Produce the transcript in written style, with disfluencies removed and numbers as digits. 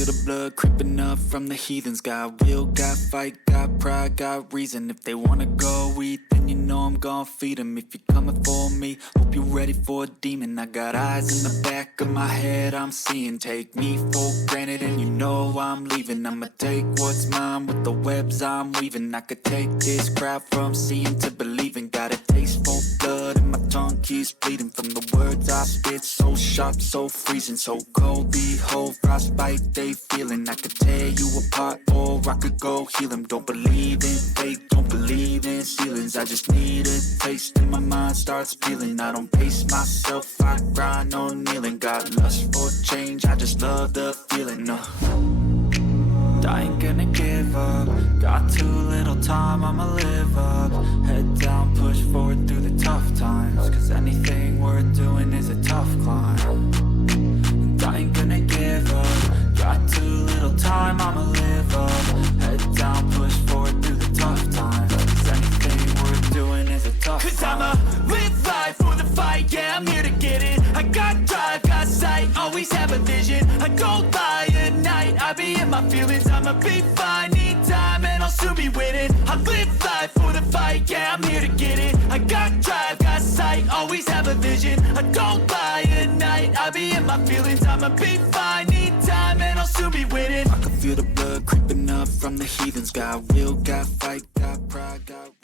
feel the blood creeping up from the heathens. Got will, got fight, got pride, got reason. If they wanna go eat, then you know I'm gon' feed them. If you're coming for me, hope you're ready for a demon. I got eyes in the back of my head, I'm seeing. Take me for granted and you know I'm leaving. I'ma take what's mine with the webs I'm weaving. I could take this crowd from seeing to believing. Got a taste for blood and my tongue keeps bleeding from the words I spit. So sharp, so freezing, so cold. Behold, frostbite they feeling. I could tear you apart or I could go heal them. Don't believe in fate, don't believe in ceilings. I just need a taste and my mind starts peeling. I don't pace myself, I grind on kneeling. Got lust for change, I just love the feeling. I ain't gonna give up. Got too little time, I'ma live up. Head down, push forward through the tough times. Cause anything worth doing is a tough climb. And I ain't gonna give up. Got too little time, I'ma live up. Head down, push forward through the tough times. Cause anything worth doing is a tough climb. Cause I'ma live life for the fight, yeah, I'm here to get it. I got drive, got sight, always have a vision. I don't lie at night, I be in my feelings. I'ma be fine, need time, and I'll soon be winning. I live life for the fight, yeah, I'm here to get it. I got drive, got sight, always have a vision. I don't lie at night, I be in my feelings. I'ma be fine, need time, and I'll soon be winning. I can feel the blood creeping up from the heathens. Got will, got fight, got pride, got